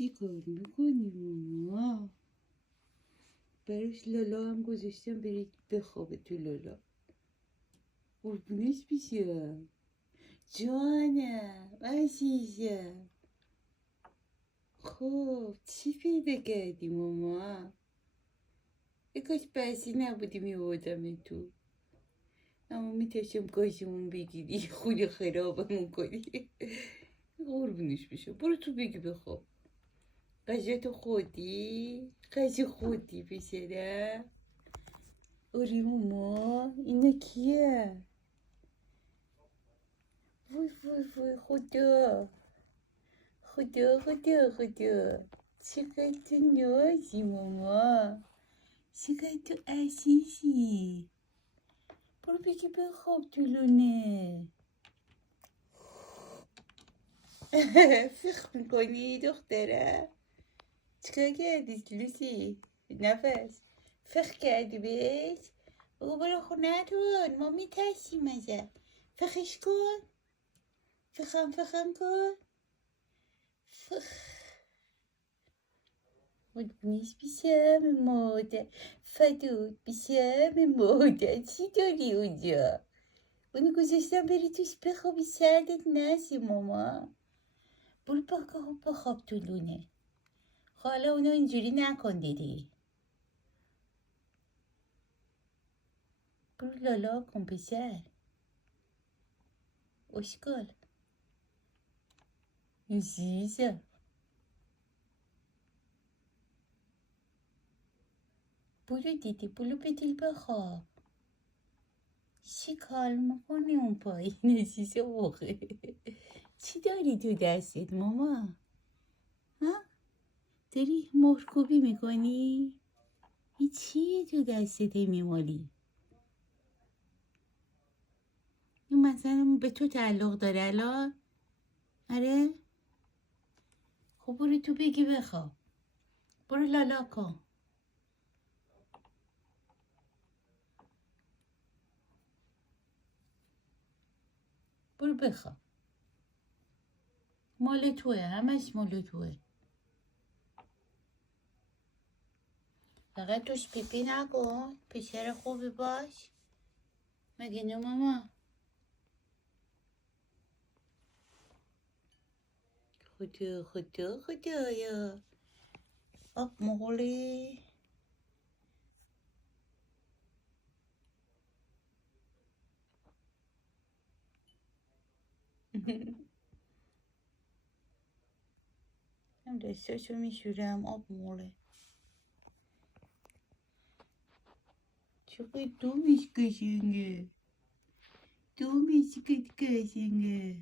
چیکار میکنی ماما؟ براش لالا هم گذاشتم برید بخوابه تو لالا. قربونش بشم جانم عزیزم. خب چی پیدا کردی ماما؟ کاش بسی نبودی میبودم تو، اما میتشم کاشمون بگیری خود خرابمون کنی. قربونش بشم. برو تو بگی بخواب. غذاتو خودی؟ غذا خودی پسرم؟ آره ماما. اینا کیه؟ وای وای وای خدا خدا خدا خدا. چقدر تو نازی ماما، چقدر تو عزیزی. برو بگی بخواب تو لونه. فکر میکنی دختره؟ چیکار کردی لوسی؟ نفس فکر کردی بهش؟ بگو برو خونه تون، ما میترسیم ازت. فخش کن، فخم کن. فخ قربونش بیشم مادر، فدود بیشم مادر. چی داری اونجا؟ اونو گذاشتم بری توش بخوابی سردت نسی ماما. برو بخواب تو لونه. حالا اونو اینجوری نکن دیدی. برو لالا کن پسر اشکال عزیزم. برو دیدی برو بدل بخواب. چی کار میکنی اون پایین عزیزم واقعا؟ چی داری تو دستت ماما؟ ها؟ داری مهرکوبی میکنی؟ این چیه تو دستت میمالی؟ این مثلا به تو تعلق داره الان؟ آره؟ خب برو تو بگی بخواب. برو لالا کن. برو بخواب. مال توه، همش مال توه. فقط توش پیپی نکن. پسر خوبی باش. مگه نه ماما؟ خدا خدا خدایا. آب مغولی. هم دستاشو میشورم. آب مغوله. چقدر دومش قشنگه. دومش قشنگه.